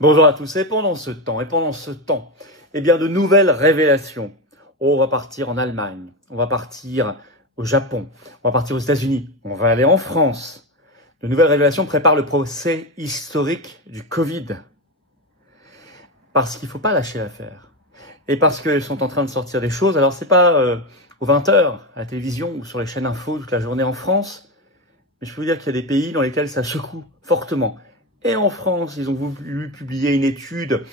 Bonjour à tous. Et pendant ce temps, eh bien, de nouvelles révélations. On va partir en Allemagne, on va partir au Japon, on va partir aux États-Unis, on va aller en France. De nouvelles révélations préparent le procès historique du Covid. Parce qu'il ne faut pas lâcher l'affaire. Et parce qu'ils sont en train de sortir des choses. Alors, c'est pas aux 20h à la télévision ou sur les chaînes info toute la journée en France. Mais je peux vous dire qu'il y a des pays dans lesquels ça secoue fortement. Et en France, ils ont voulu publier une étude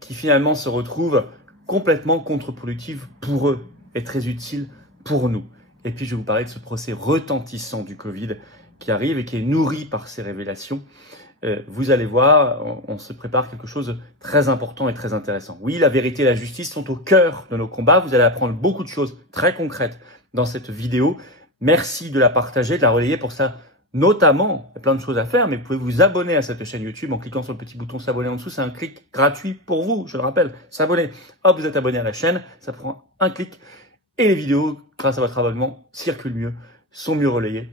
qui finalement se retrouve complètement contre-productive pour eux et très utile pour nous. Et puis je vais vous parler de ce procès retentissant du Covid qui arrive et qui est nourri par ces révélations. Vous allez voir, on se prépare quelque chose de très important et très intéressant. Oui, la vérité et la justice sont au cœur de nos combats. Vous allez apprendre beaucoup de choses très concrètes dans cette vidéo. Merci de la partager, de la relayer pour ça. Notamment, il y a plein de choses à faire, mais vous pouvez vous abonner à cette chaîne YouTube en cliquant sur le petit bouton s'abonner en dessous. C'est un clic gratuit pour vous, je le rappelle. S'abonner. Hop, vous êtes abonné à la chaîne. Ça prend un clic. Et les vidéos, grâce à votre abonnement, circulent mieux, sont mieux relayées,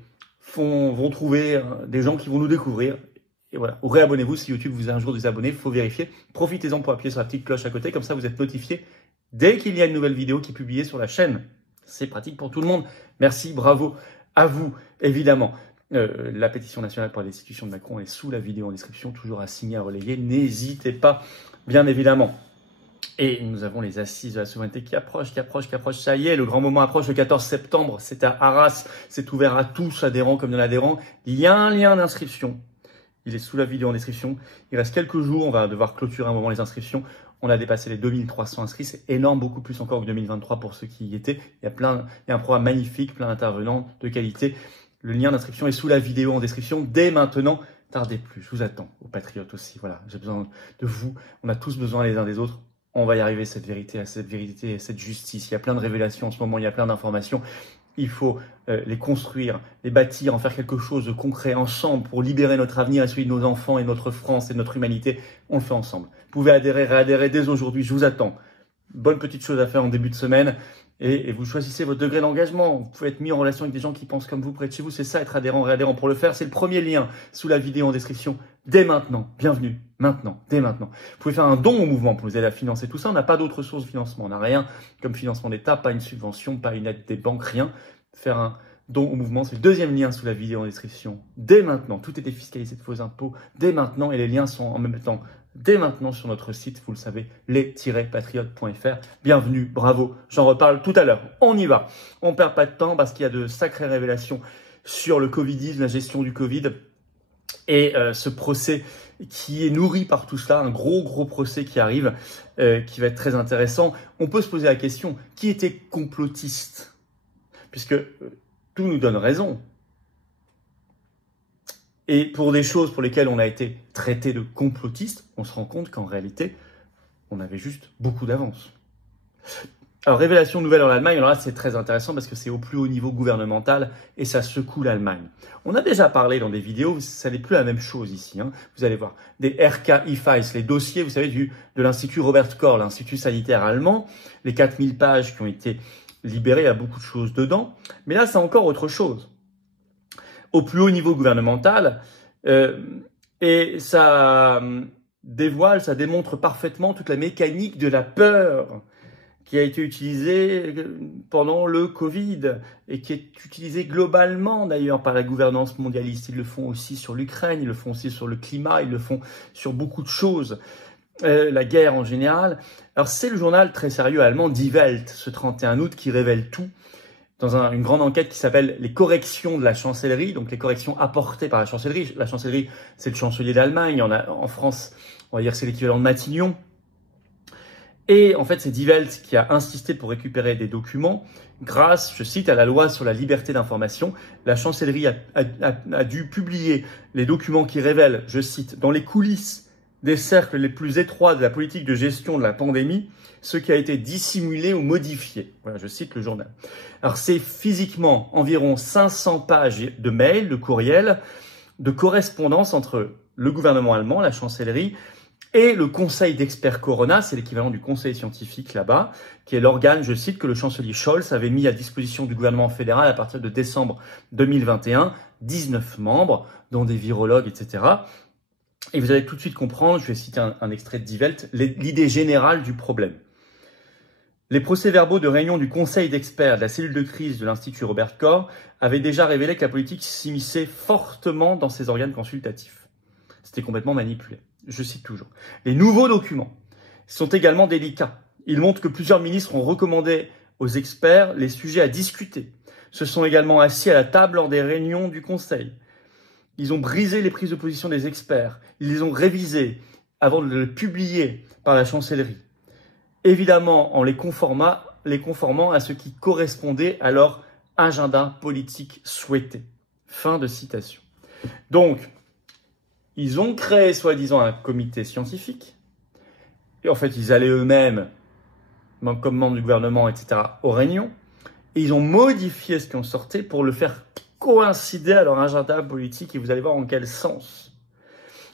vont trouver des gens qui vont nous découvrir. Et voilà. Ou réabonnez-vous si YouTube vous a un jour désabonné. Il faut vérifier. Profitez-en pour appuyer sur la petite cloche à côté. Comme ça, vous êtes notifié dès qu'il y a une nouvelle vidéo qui est publiée sur la chaîne. C'est pratique pour tout le monde. Merci, bravo à vous, évidemment. La pétition nationale pour la destitution de Macron est sous la vidéo en description, toujours à signer, à relayer. N'hésitez pas, bien évidemment. Et nous avons les assises de la souveraineté qui approchent. Ça y est, le grand moment approche le 14 septembre. C'est à Arras. C'est ouvert à tous, adhérents comme non-adhérents. Il y a un lien d'inscription. Il est sous la vidéo en description. Il reste quelques jours. On va devoir clôturer un moment les inscriptions. On a dépassé les 2300 inscrits. C'est énorme, beaucoup plus encore que 2023 pour ceux qui y étaient. Il y a un programme magnifique, plein d'intervenants de qualité. Le lien d'inscription est sous la vidéo en description. Dès maintenant, tardez plus. Je vous attends, aux patriotes aussi. Voilà, j'ai besoin de vous. On a tous besoin les uns des autres. On va y arriver, cette vérité, à cette justice. Il y a plein de révélations en ce moment, il y a plein d'informations. Il faut les construire, les bâtir, en faire quelque chose de concret ensemble pour libérer notre avenir et celui de nos enfants et notre France et notre humanité. On le fait ensemble. Vous pouvez adhérer, réadhérer dès aujourd'hui. Je vous attends. Bonne petite chose à faire en début de semaine. Et vous choisissez votre degré d'engagement. Vous pouvez être mis en relation avec des gens qui pensent comme vous près de chez vous. C'est ça, être adhérent, réadhérent. Pour le faire, c'est le premier lien sous la vidéo en description. Dès maintenant. Bienvenue. Maintenant. Dès maintenant. Vous pouvez faire un don au mouvement pour vous aider à financer tout ça. On n'a pas d'autres sources de financement. On n'a rien comme financement d'État, pas une subvention, pas une aide des banques, rien. Faire un don au mouvement, c'est le deuxième lien sous la vidéo en description. Dès maintenant. Tout est défiscalisé de faux impôts. Dès maintenant. Et les liens sont en même temps dès maintenant sur notre site, vous le savez, les-patriotes.fr. Bienvenue, bravo, j'en reparle tout à l'heure. On y va. On ne perd pas de temps parce qu'il y a de sacrées révélations sur le Covidisme, la gestion du Covid et ce procès qui est nourri par tout cela, un gros procès qui arrive, qui va être très intéressant. On peut se poser la question, qui était complotiste? Puisque tout nous donne raison. Et pour des choses pour lesquelles on a été traité de complotiste, on se rend compte qu'en réalité, on avait juste beaucoup d'avance. Alors, révélation nouvelle en Allemagne, alors là, c'est très intéressant parce que c'est au plus haut niveau gouvernemental et ça secoue l'Allemagne. On a déjà parlé dans des vidéos, ça n'est plus la même chose ici. Vous allez voir, des RKI-Files, les dossiers, vous savez, de l'Institut Robert Koch, l'Institut sanitaire allemand, les 4000 pages qui ont été libérées, il y a beaucoup de choses dedans. Mais là, c'est encore autre chose. Au plus haut niveau gouvernemental, et ça dévoile, ça démontre parfaitement toute la mécanique de la peur qui a été utilisée pendant le Covid et qui est utilisée globalement d'ailleurs par la gouvernance mondialiste. Ils le font aussi sur l'Ukraine, ils le font aussi sur le climat, ils le font sur beaucoup de choses, la guerre en général. Alors c'est le journal très sérieux allemand Die Welt, ce 31 août, qui révèle tout. Dans une grande enquête qui s'appelle les corrections de la chancellerie, donc les corrections apportées par la chancellerie. La chancellerie, c'est le chancelier d'Allemagne. En France, on va dire que c'est l'équivalent de Matignon. Et en fait, c'est Die Welt qui a insisté pour récupérer des documents grâce, je cite, à la loi sur la liberté d'information. La chancellerie a dû publier les documents qui révèlent, je cite, dans les coulisses des cercles les plus étroits de la politique de gestion de la pandémie, ce qui a été dissimulé ou modifié. Voilà, je cite le journal. Alors, c'est physiquement environ 500 pages de mails, de courriels, de correspondance entre le gouvernement allemand, la chancellerie, et le conseil d'experts Corona, c'est l'équivalent du conseil scientifique là-bas, qui est l'organe, je cite, que le chancelier Scholz avait mis à disposition du gouvernement fédéral à partir de décembre 2021, 19 membres, dont des virologues, etc., Et vous allez tout de suite comprendre, je vais citer un extrait de Die Welt, l'idée générale du problème. Les procès-verbaux de réunion du conseil d'experts de la cellule de crise de l'Institut Robert Koch avaient déjà révélé que la politique s'immisçait fortement dans ces organes consultatifs. C'était complètement manipulé. Je cite toujours. Les nouveaux documents sont également délicats. Ils montrent que plusieurs ministres ont recommandé aux experts les sujets à discuter. Se sont également assis à la table lors des réunions du conseil. Ils ont brisé les prises de position des experts. Ils les ont révisées avant de les publier par la chancellerie. Évidemment en les conformant à ce qui correspondait à leur agenda politique souhaité. Fin de citation. Donc, ils ont créé soi-disant un comité scientifique. Et en fait, ils allaient eux-mêmes, comme membres du gouvernement, etc., aux réunions. Et ils ont modifié ce qui en sortait pour le faire coïncider à leur agenda politique. Et vous allez voir en quel sens.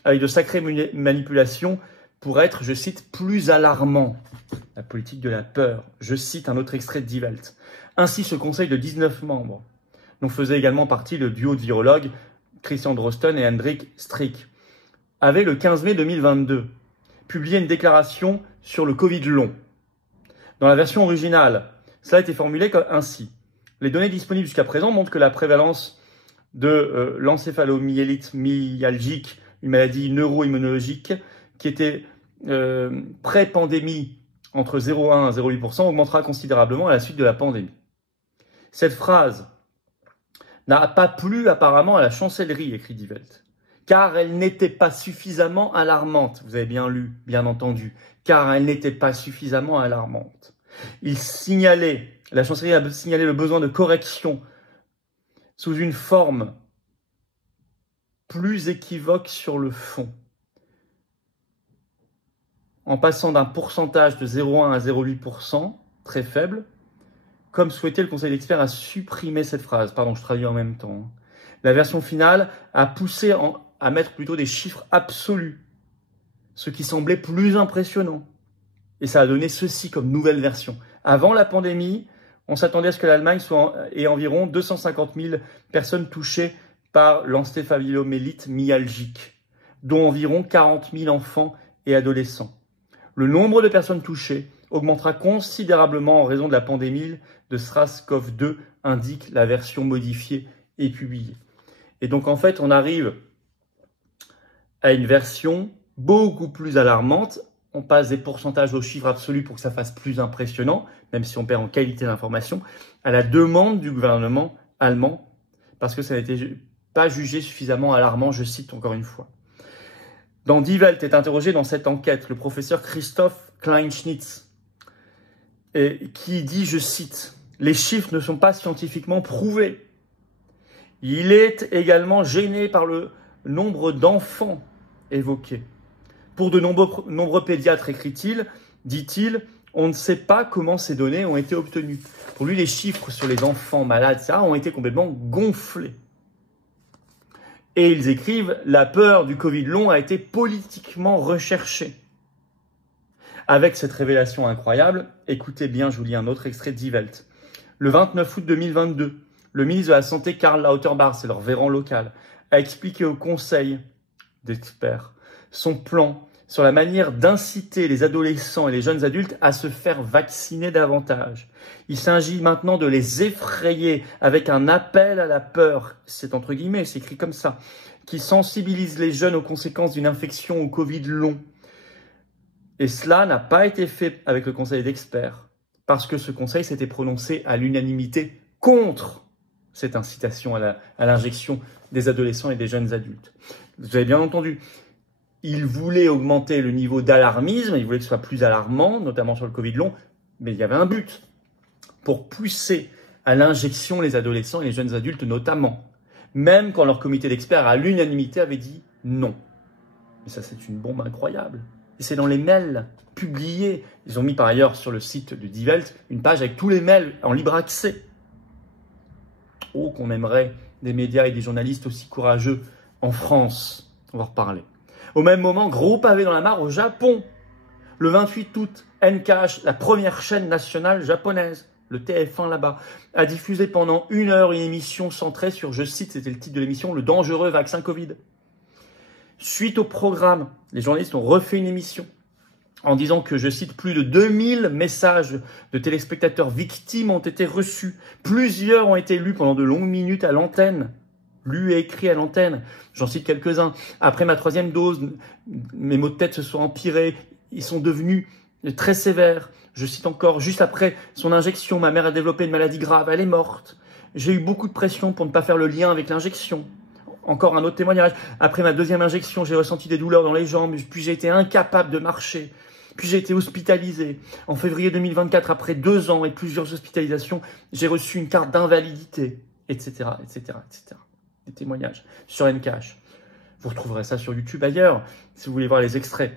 Avec de sacrées manipulations pour être, je cite, plus alarmant. La politique de la peur. Je cite un autre extrait de Die Welt. Ainsi, ce conseil de 19 membres, dont faisait également partie le duo de virologues Christian Drosten et Hendrik Streeck, avait le 15 mai 2022 publié une déclaration sur le Covid long. Dans la version originale, cela a été formulé ainsi. Les données disponibles jusqu'à présent montrent que la prévalence de l'encéphalomyélite myalgique, une maladie neuro-immunologique qui était pré-pandémie entre 0,1 et 0,8%, augmentera considérablement à la suite de la pandémie. Cette phrase n'a pas plu apparemment à la chancellerie, écrit Die Welt, car elle n'était pas suffisamment alarmante. Vous avez bien lu, bien entendu, car elle n'était pas suffisamment alarmante. La chancellerie a signalé le besoin de correction sous une forme plus équivoque sur le fond, en passant d'un pourcentage de 0,1 à 0,8%, très faible, comme souhaitait le conseil d'experts, a supprimé cette phrase. Pardon, je traduis en même temps. La version finale a poussé à mettre plutôt des chiffres absolus, ce qui semblait plus impressionnant. Et ça a donné ceci comme nouvelle version. Avant la pandémie, on s'attendait à ce que l'Allemagne ait environ 250 000 personnes touchées par l'encéphalomyélite myalgique, dont environ 40 000 enfants et adolescents. Le nombre de personnes touchées augmentera considérablement en raison de la pandémie de SARS-CoV-2, indique la version modifiée et publiée. Et donc en fait, on arrive à une version beaucoup plus alarmante. On passe des pourcentages aux chiffres absolus pour que ça fasse plus impressionnant, même si on perd en qualité d'information, à la demande du gouvernement allemand, parce que ça n'était pas jugé suffisamment alarmant, je cite encore une fois. Dans Die Welt est interrogé dans cette enquête le professeur Christoph Kleinschnitz, qui dit, je cite, « Les chiffres ne sont pas scientifiquement prouvés. Il est également gêné par le nombre d'enfants évoqués. Pour de nombreux pédiatres, écrit-il, dit-il, on ne sait pas comment ces données ont été obtenues. » Pour lui, les chiffres sur les enfants malades, ça, ont été complètement gonflés. Et ils écrivent « La peur du Covid long a été politiquement recherchée. » Avec cette révélation incroyable, écoutez bien, je vous lis un autre extrait de Die Welt. Le 29 août 2022, le ministre de la Santé, Karl Lauterbach, c'est leur véran local, a expliqué au conseil d'experts son plan sur la manière d'inciter les adolescents et les jeunes adultes à se faire vacciner davantage. Il s'agit maintenant de les effrayer avec un appel à la peur, c'est entre guillemets, c'est écrit comme ça, qui sensibilise les jeunes aux conséquences d'une infection au Covid long. Et cela n'a pas été fait avec le conseil d'experts, parce que ce conseil s'était prononcé à l'unanimité contre cette incitation à l'injection des adolescents et des jeunes adultes. Vous avez bien entendu, il voulait augmenter le niveau d'alarmisme, il voulait que ce soit plus alarmant, notamment sur le Covid long, mais il y avait un but, pour pousser à l'injection les adolescents et les jeunes adultes notamment, même quand leur comité d'experts à l'unanimité avait dit non. Et ça, c'est une bombe incroyable. Et c'est dans les mails publiés. Ils ont mis par ailleurs sur le site de Die Welt une page avec tous les mails en libre accès. Oh, qu'on aimerait des médias et des journalistes aussi courageux en France. On va en reparler. Au même moment, gros pavé dans la mare au Japon. Le 28 août, NKH, la première chaîne nationale japonaise, le TF1 là-bas, a diffusé pendant 1 heure une émission centrée sur, je cite, c'était le titre de l'émission, le dangereux vaccin Covid. Suite au programme, les journalistes ont refait une émission en disant que, je cite, plus de 2000 messages de téléspectateurs victimes ont été reçus. Plusieurs ont été lus pendant de longues minutes à l'antenne. Lus et écrits à l'antenne. J'en cite quelques-uns. Après ma 3e dose, mes maux de tête se sont empirés. Ils sont devenus très sévères. Je cite encore, juste après son injection, ma mère a développé une maladie grave. Elle est morte. J'ai eu beaucoup de pression pour ne pas faire le lien avec l'injection. Encore un autre témoignage. Après ma 2e injection, j'ai ressenti des douleurs dans les jambes, puis j'ai été incapable de marcher. Puis j'ai été hospitalisé. En février 2024, après 2 ans et plusieurs hospitalisations, j'ai reçu une carte d'invalidité, etc., etc., etc. Des témoignages sur Encash. Vous retrouverez ça sur YouTube ailleurs, si vous voulez voir les extraits.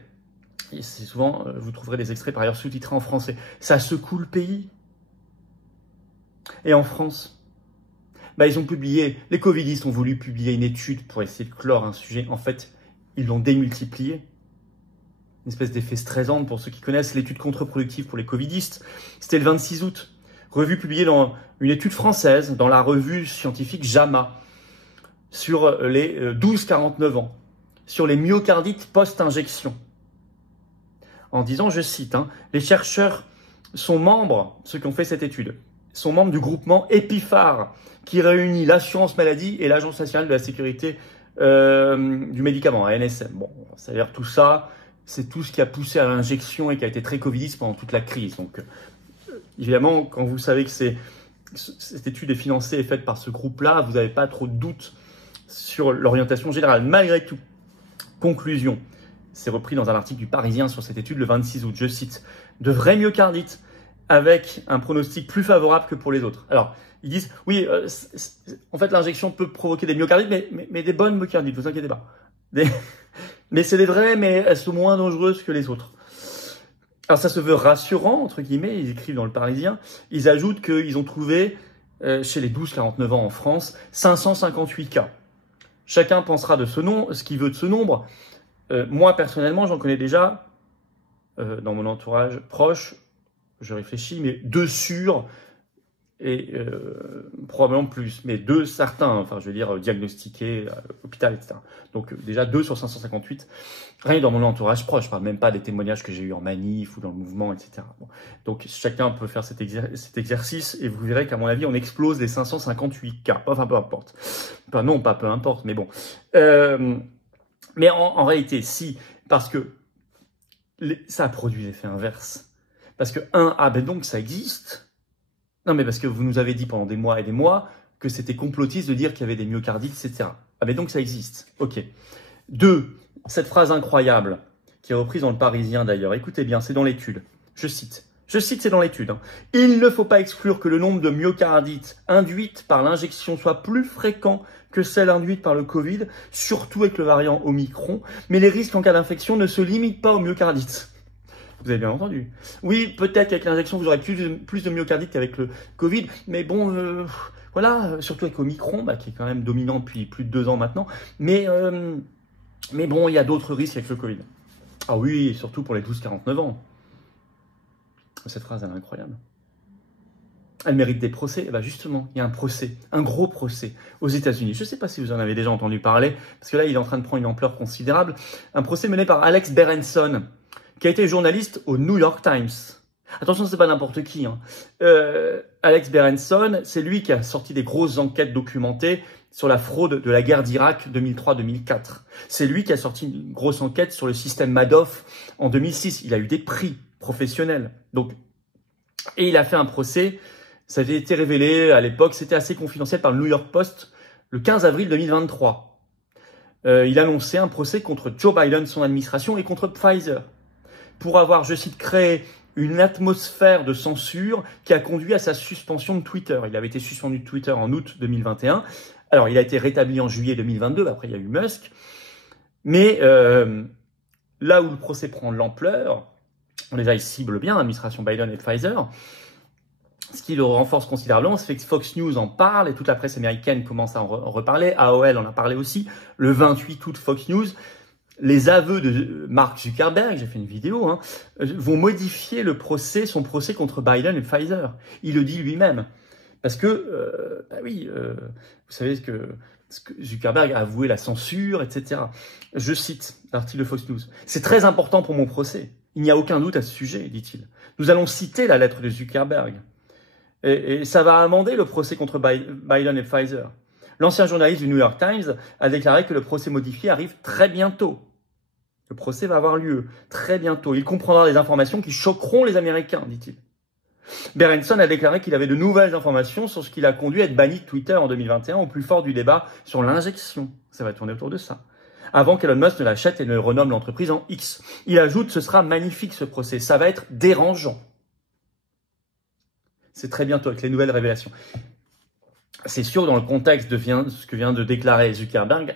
Et c'est souvent, vous trouverez des extraits par ailleurs sous-titrés en français. Ça secoue le pays. Et en France, ils ont publié, les covidistes ont voulu publier une étude pour essayer de clore un sujet. En fait, ils l'ont démultiplié. Une espèce d'effet stressant pour ceux qui connaissent l'étude contre-productive pour les covidistes. C'était le 26 août. Revue publiée dans une étude française, dans la revue scientifique JAMA, sur les 12-49 ans, sur les myocardites post-injection. En disant, je cite, les chercheurs sont membres, ceux qui ont fait cette étude, sont membres du groupement EPIPHAR, qui réunit l'assurance maladie et l'Agence nationale de la sécurité du médicament, ANSM. Bon, ça veut dire tout ça, c'est tout ce qui a poussé à l'injection et qui a été très covidiste pendant toute la crise. Donc, évidemment, quand vous savez que cette étude est financée et faite par ce groupe-là, vous n'avez pas trop de doute sur l'orientation générale. Malgré tout, conclusion, c'est repris dans un article du Parisien sur cette étude le 26 août, je cite, « De vrais myocardites avec un pronostic plus favorable que pour les autres. » Alors, ils disent, oui, en fait, l'injection peut provoquer des myocardites, mais des bonnes myocardites, ne vous inquiétez pas. Mais c'est des vrais, mais elles sont moins dangereuses que les autres. Alors, ça se veut rassurant, entre guillemets, ils écrivent dans le Parisien. Ils ajoutent qu'ils ont trouvé, chez les 12-49 ans en France, 558 cas. Chacun pensera de ce qu'il veut de ce nombre. Moi, personnellement, j'en connais déjà, dans mon entourage proche, je réfléchis, mais 2 sûrs et probablement plus, mais 2 certains, enfin je veux dire diagnostiqués à l'hôpital, etc. Donc déjà 2 sur 558, rien que dans mon entourage proche, je parle même pas des témoignages que j'ai eu en manif ou dans le mouvement, etc. Bon. Donc chacun peut faire cet exercice et vous verrez qu'à mon avis on explose les 558 cas, enfin peu importe. Enfin, non, pas peu importe, mais bon. Mais en réalité, si, parce que ça a produit l'effet inverse. Parce que, donc ça existe. Non, mais parce que vous nous avez dit pendant des mois et des mois que c'était complotiste de dire qu'il y avait des myocardites, etc. Mais donc ça existe. Ok. 2, cette phrase incroyable, qui est reprise dans le Parisien d'ailleurs. Écoutez bien, c'est dans l'étude. Je cite, c'est dans l'étude. Il ne faut pas exclure que le nombre de myocardites induites par l'injection soit plus fréquent que celle induite par le Covid, surtout avec le variant Omicron, mais les risques en cas d'infection ne se limitent pas aux myocardites. Vous avez bien entendu. Oui, peut-être qu'avec l'injection, vous aurez plus de myocardites qu'avec le Covid, mais bon, voilà, surtout avec Omicron, qui est quand même dominant depuis plus de 2 ans maintenant, mais bon, il y a d'autres risques avec le Covid. Ah oui, surtout pour les 12-49 ans. Cette phrase, elle est incroyable. Elle mérite des procès. Justement, il y a un procès, un gros procès aux États-Unis. Je ne sais pas si vous en avez déjà entendu parler, parce que là, il est en train de prendre une ampleur considérable. Un procès mené par Alex Berenson, qui a été journaliste au New York Times. Attention, c'est pas n'importe qui. Alex Berenson, c'est lui qui a sorti des grosses enquêtes documentées sur la fraude de la guerre d'Irak 2003-2004. C'est lui qui a sorti une grosse enquête sur le système Madoff en 2006. Il a eu des prix professionnels. Et il a fait un procès. Ça avait été révélé à l'époque, c'était assez confidentiel par le New York Post, le 15 avril 2023. Il annonçait un procès contre Joe Biden, son administration, et contre Pfizer, pour avoir, je cite, créé une atmosphère de censure qui a conduit à sa suspension de Twitter. Il avait été suspendu de Twitter en août 2021. Alors, il a été rétabli en juillet 2022, après il y a eu Musk. Mais là où le procès prend de l'ampleur, déjà il cible bien l'administration Biden et Pfizer, ce qui le renforce considérablement, c'est que Fox News en parle et toute la presse américaine commence à en reparler. AOL en a parlé aussi. Le 28 août, Fox News. Les aveux de Mark Zuckerberg, j'ai fait une vidéo, vont modifier son procès contre Biden et Pfizer. Il le dit lui-même. Parce que, vous savez que Zuckerberg a avoué la censure, etc. Je cite l'article de Fox News. « C'est très important pour mon procès. Il n'y a aucun doute à ce sujet, dit-il. Nous allons citer la lettre de Zuckerberg. Et ça va amender le procès contre Biden et Pfizer. L'ancien journaliste du New York Times a déclaré que le procès modifié arrive très bientôt. Le procès va avoir lieu très bientôt. Il comprendra des informations qui choqueront les Américains, dit-il. Berenson a déclaré qu'il avait de nouvelles informations sur ce qui l'a conduit à être banni de Twitter en 2021 au plus fort du débat sur l'injection. Ça va tourner autour de ça. Avant qu'Elon Musk ne l'achète et ne renomme l'entreprise en X. Il ajoute, ce sera magnifique ce procès. Ça va être dérangeant. C'est très bientôt avec les nouvelles révélations. C'est sûr, dans le contexte de ce que vient de déclarer Zuckerberg,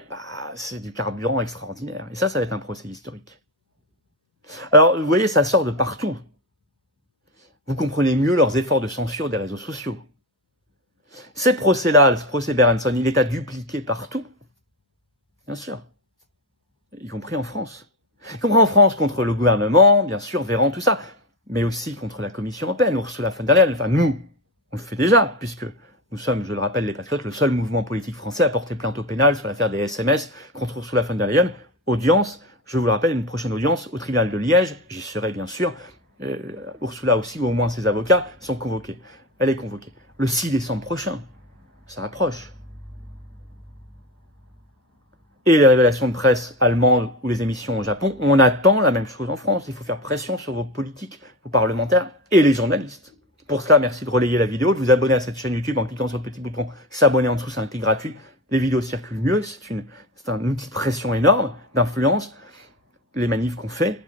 c'est du carburant extraordinaire. Et ça va être un procès historique. Alors, vous voyez, ça sort de partout. Vous comprenez mieux leurs efforts de censure des réseaux sociaux. Ces procès-là, ce procès Berenson, il est à dupliquer partout. Bien sûr. Y compris en France. Y compris en France contre le gouvernement, bien sûr, Véran, tout ça. Mais aussi contre la Commission européenne, Ursula von der Leyen. Enfin, nous, on le fait déjà, puisque nous sommes, je le rappelle, les Patriotes, le seul mouvement politique français à porter plainte au pénal sur l'affaire des SMS contre Ursula von der Leyen. Audience, je vous le rappelle, une prochaine audience au tribunal de Liège. J'y serai, bien sûr. Ursula aussi, ou au moins ses avocats, sont convoqués. Elle est convoquée. Le 6 décembre prochain, ça approche. Et les révélations de presse allemandes ou les émissions au Japon, on attend la même chose en France. Il faut faire pression sur vos politiques, vos parlementaires et les journalistes. Pour cela, merci de relayer la vidéo, de vous abonner à cette chaîne YouTube en cliquant sur le petit bouton s'abonner en dessous, c'est un clic gratuit. Les vidéos circulent mieux, c'est un outil de pression énorme, d'influence. Les manifs qu'on fait,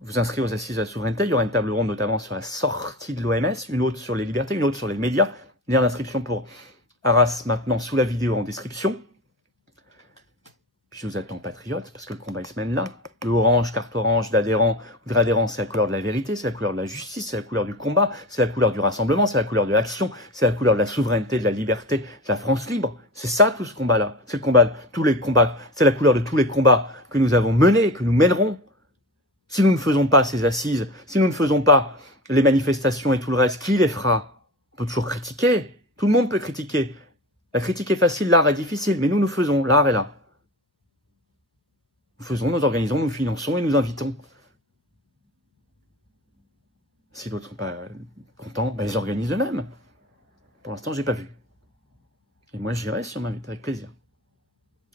vous inscrivez aux assises de la souveraineté, il y aura une table ronde notamment sur la sortie de l'OMS, une autre sur les libertés, une autre sur les médias. Lien d'inscription pour Arras maintenant sous la vidéo en description. Puis je vous attends patriotes, parce que le combat il se mène là. Le orange, carte orange d'adhérent ou d'adhérent, c'est la couleur de la vérité, c'est la couleur de la justice, c'est la couleur du combat, c'est la couleur du rassemblement, c'est la couleur de l'action, c'est la couleur de la souveraineté, de la liberté, de la France libre. C'est ça tout ce combat-là. C'est le combat de tous les combats, c'est la couleur de tous les combats que nous avons menés, que nous mènerons. Si nous ne faisons pas ces assises, si nous ne faisons pas les manifestations et tout le reste, qui les fera? On peut toujours critiquer. Tout le monde peut critiquer. La critique est facile, l'art est difficile, mais nous faisons. L'art est là. Nous faisons, nous organisons, nous finançons et nous invitons. Si d'autres ne sont pas contents, ils organisent eux-mêmes. Pour l'instant, je n'ai pas vu. Et moi, j'irai si on m'invite, avec plaisir.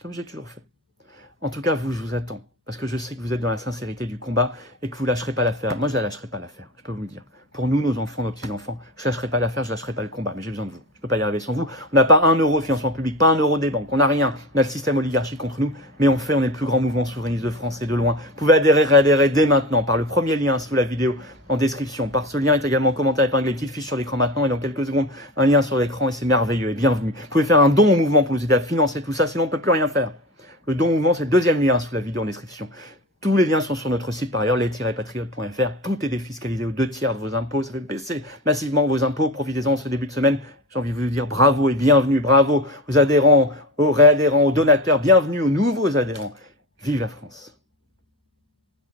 Comme j'ai toujours fait. En tout cas, je vous attends. Parce que je sais que vous êtes dans la sincérité du combat et que vous ne lâcherez pas l'affaire. Moi, je ne la lâcherai pas l'affaire, je peux vous le dire. Pour nous, nos enfants, nos petits-enfants, je ne lâcherai pas l'affaire, je ne lâcherai pas le combat. Mais j'ai besoin de vous. Je ne peux pas y arriver sans vous. On n'a pas 1 euro de financement public, pas 1 euro des banques. On n'a rien. On a le système oligarchique contre nous. Mais on est le plus grand mouvement souverainiste de France et de loin. Vous pouvez réadhérer dès maintenant par le premier lien sous la vidéo en description. Par ce lien est également commentaire épinglé, petite fiche sur l'écran maintenant et dans quelques secondes, un lien sur l'écran et c'est merveilleux et bienvenue. Vous pouvez faire un don au mouvement pour nous aider à financer tout ça, sinon on ne peut plus rien faire. Le don au mouvement, c'est le deuxième lien sous la vidéo en description. Tous les liens sont sur notre site par ailleurs, les-patriotes.fr. Tout est défiscalisé aux 2/3 de vos impôts. Ça fait baisser massivement vos impôts. Profitez-en ce début de semaine. J'ai envie de vous dire bravo et bienvenue. Bravo aux adhérents, aux réadhérents, aux donateurs. Bienvenue aux nouveaux adhérents. Vive la France!